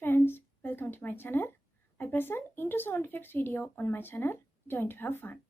friends, welcome to my channel. I present intro sound effects video on my channel. Join to have fun.